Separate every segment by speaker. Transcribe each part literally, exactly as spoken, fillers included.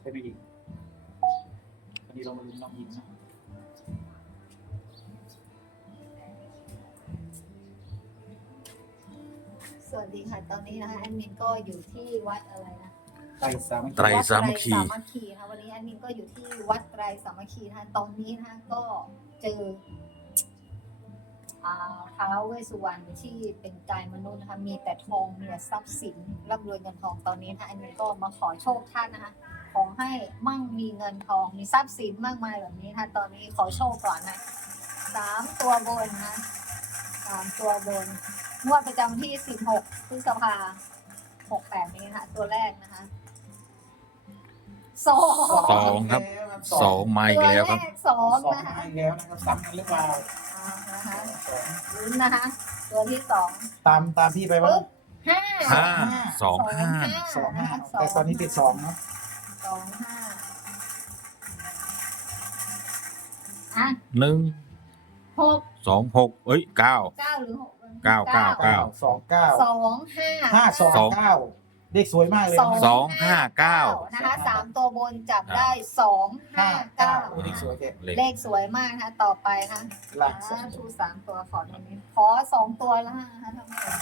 Speaker 1: ช่ไหมหญิงวันนี้เรามาลุ้นน้องหญิงนะ
Speaker 2: สวัสดีค่ะตอนนี้นะคะแอดมินก็อยู่ที่วัดอะไรนะ
Speaker 1: ไตรสามัค
Speaker 3: ไตร
Speaker 1: คี
Speaker 3: สามัคคี
Speaker 2: วัดไตรสามัคคีนะคะวันนี้แอดมินก็อยู่ที่วัดไตรสามัคคีนะคะตอนนี้นะคะก็เจออ่าท้าวเวสสุวรรณที่เป็นกายมนุษย์นะคะมีแต่ทองมีแต่ทรัพย์สินร่ำรวยเงินทองตอนนี้นะคะแอดมินก็มาขอโชคท่านนะคะขอให้มั่งมีเงินทองมีทรัพย์สินมากมายแบบนี้นะคะตอนนี้ขอโชคก่อนนะสามตัวบนนะสามตัวบนงวดประจำที่สิบหกพฤษภาหกแปดนี้นะคะตัวแรกนะคะสอง
Speaker 3: สองครับสองมาอีกแล้วครับ
Speaker 2: ตัวแรกสอง
Speaker 1: สอง
Speaker 2: นะคะ
Speaker 1: มาอีกแล้วนะครับซ้ำกันหรือเปล่า
Speaker 2: อ่านะคะ
Speaker 1: สอง
Speaker 2: ลุ้นนะคะ ตัวที่สอง
Speaker 1: ตามตามพี่ไปว่า
Speaker 2: ปึ๊บห้า
Speaker 3: ห้าสองห้า
Speaker 1: สองห้า
Speaker 2: นะคะ
Speaker 1: แต่ตอนนี้ติดสองเนาะ
Speaker 2: สองห้าอ่ะ
Speaker 3: หนึ่ง
Speaker 2: หก
Speaker 3: สองหกเอ้ยเก้า
Speaker 2: เก้าหรือหก
Speaker 3: เก้าเก้า
Speaker 1: เก้าสองเก้า
Speaker 2: สองห้า
Speaker 1: ห้าสอง
Speaker 3: สอง
Speaker 1: เก้าเลขสวยมากเลย
Speaker 2: สอง
Speaker 3: สองห้าเก้า
Speaker 2: นะคะสามตัวบนจับได้สองห้า
Speaker 1: ห้า
Speaker 2: เก้า
Speaker 1: เก้าเลขสวยเจ๊
Speaker 3: เลข
Speaker 2: เลขสวยมากนะคะต่อไปนะคะ
Speaker 1: หลักสอ
Speaker 2: สาง ธุสามตัวขอตรงนี้ขอสองตัวล่างนะคะท่านผู้ชม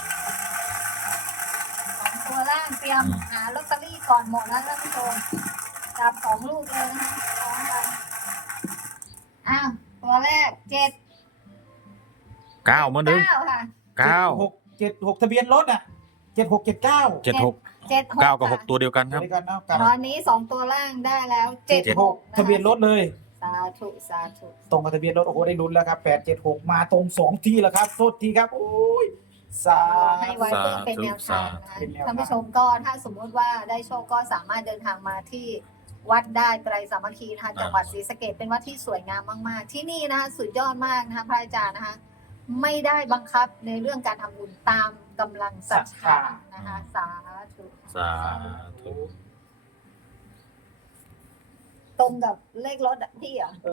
Speaker 2: สองตัวล่างเตรียมหาลอตเตอรี่ก่อนหมดแล้วท่านผู้ชมจับสองลูกเลยนะคะพร้อมกันอ้าวตัวแรกเจ็ด
Speaker 3: เก้าเหมือนเดิม
Speaker 2: เก้าค่ะ
Speaker 3: เก้า
Speaker 1: หกเจ็ดหกทะเบียนรถอ่ะเจ็ดหกเจ็ดเก้า
Speaker 3: เจ็ดหก
Speaker 2: เจ็ดหก
Speaker 3: เก้ากับหก
Speaker 2: ค่ะ
Speaker 3: ตัวเดียวกันครับ
Speaker 1: เดียวกันเอากลับ
Speaker 2: ตอนนี้สองตัวล่างได้แล้วเจ็ด
Speaker 1: เจ็ด
Speaker 2: ห
Speaker 1: ห
Speaker 2: ก
Speaker 1: กทะเบียนรถเลย
Speaker 2: สาธุสาธุ
Speaker 1: ตรงกับทะเบียนรถโอ้โหได้ลุ้นแล้วครับแปดเจ็ดหกมาตรงสองทีแล้วครับโทษทีครับโอ้ยสา
Speaker 2: ให้ไว้เพื่อเป็นแนวทางนะคะ
Speaker 1: เป็นแนวทาง
Speaker 2: ท่านผู้ชมก็ถ้าสมมุติว่าได้โชคก็สามารถเดินทางมาที่วัดได้ไตรสามัคคีนะคะจังหวัดศรีสะเกษเป็นวัดที่สวยงามมาก ๆ ที่นี่นะคะสุดยอดมากนะคะพระอาจารย์นะคะไม่ได้บังคับในเรื่องการทำบุญตามกำลังศรัทธานะคะสาธุ
Speaker 3: สาธุ
Speaker 2: ตรงกับเลขรถอะพี่เหรอ